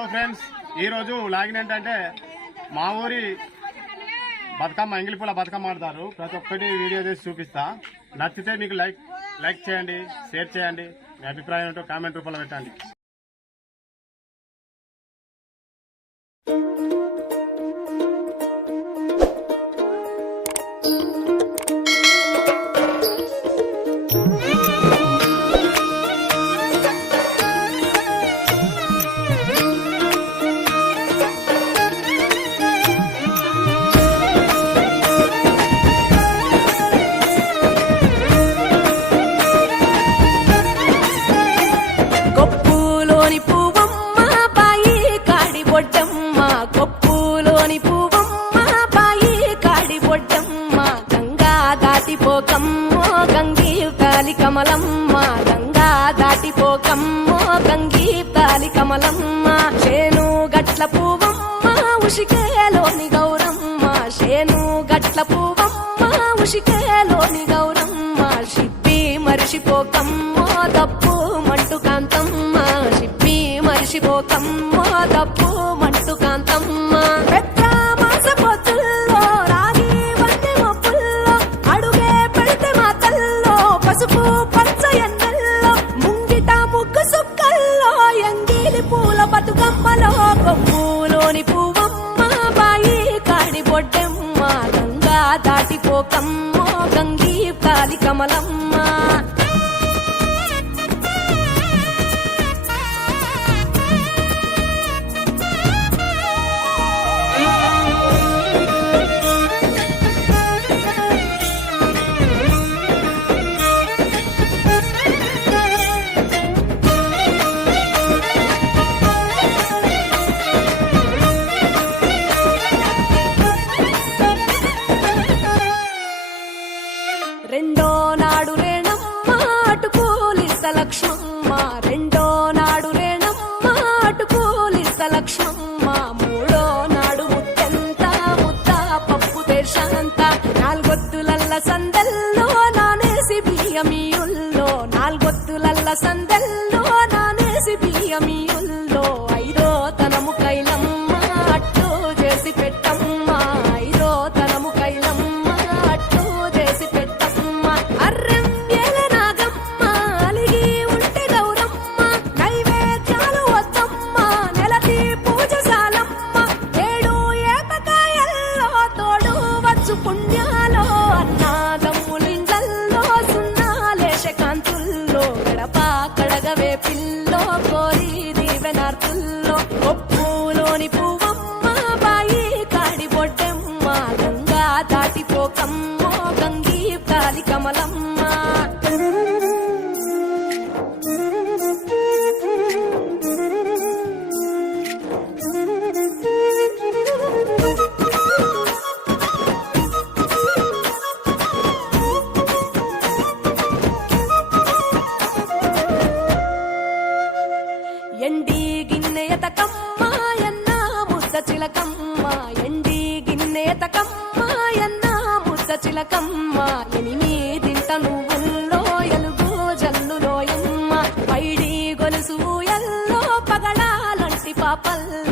Hello friends, ఈ రోజు login ఏంటంటే మా ఊరి బతుకమ్మ ఎంగిలిపూల బతుకమ్మ ఆడతారు. ప్రతి ఒక్కటి వీడియో చేసి చూపిస్తా. నచ్చితే మీకు లైక్ చేయండి, షేర్ చేయండి. మీ అభిప్రాయం ఏంటో కామెంట్ రూపంలో పెట్టండి. దాటిపోకమ్మో గంగీ తాలి కమలమ్మ, గంగా దాటిపోకమ్మో గంగీ తాలి కమలమ్మ. శేను గట్ల పువ్వమ్మ ఉషికేలోని గౌరమ్మ, శేను గట్ల పువ్వమ్మ ఉషికేలోని గౌరమ్మ. షిప్పి మరిషిపోకమ్మో తప్పు మంటు కాంతమ్మ, షిప్పి మరిషిపోకమ్మో తప్పు మంటు కాంతమ్మ. బతుకమ్మలో కొప్పులోని పువ్వమ్మ బాయి కాడి బొడ్డెమ్మ, గంగా దాటిపోకమ్మో గంగీ తాలి కమలమ్మ. రెండో నాడు రేణమ్మ అటుకూలిస్త లక్ష్మమ్మ, రెండో నాడు రేణమ్మ అటుకూలిస్త లక్ష్మమ్మ. మూడో నాడు ముద్దెంత ముద్ద పప్పు దేశంత, నాలుగొత్తులల్ల సందెల్లో నానేసి బియ్యమియుల్లో, నాలుగొత్తులల్ల సందెల్లో నానేసి బియ్యమియుల్లో. ఐదో తనము కైలమ్మ అట్టు చేసి పెట్టమ్మ, ఐదో తనము కైలమ్మ అట్టు చేసి పెట్టమ్మ. అర్రం ఏల నాగమ్మ అలిగి ఉంటే గౌరమ్మ, నైవేద్యాలు వద్దమ్మ నెలతి పూజశాలమ్మ. ఏడు ఏపకాయల్లో తోడు వచ్చు పుణ్యాలో, అన్నాదమ్ములింగల్లో సున్నాలేశ కాంతుల్లో. గడప కడగవే పిల్లో కోరి దీవెనార్తుల్లో. కొప్పులోని పువ్వమ్మ బాయి కాడి బొడ్డెమ్మ, గంగా దాటిపోకమ్మో గంగీ తాలి కమలమ్మ. ఎండి గిన్నెయతకమ్మ ఎన్న ముద్ద చిలకమ్మ, ఎండి గిన్నెయతకమ్మ ఎన్న ముద్ద చిలకమ్మ. ఎనిమిదింట నువ్వుల్లో ఎలుగు జల్లులోయమ్మ, పైడి గొలుసు ఎల్లో పగడాలంటి పాపల్లో.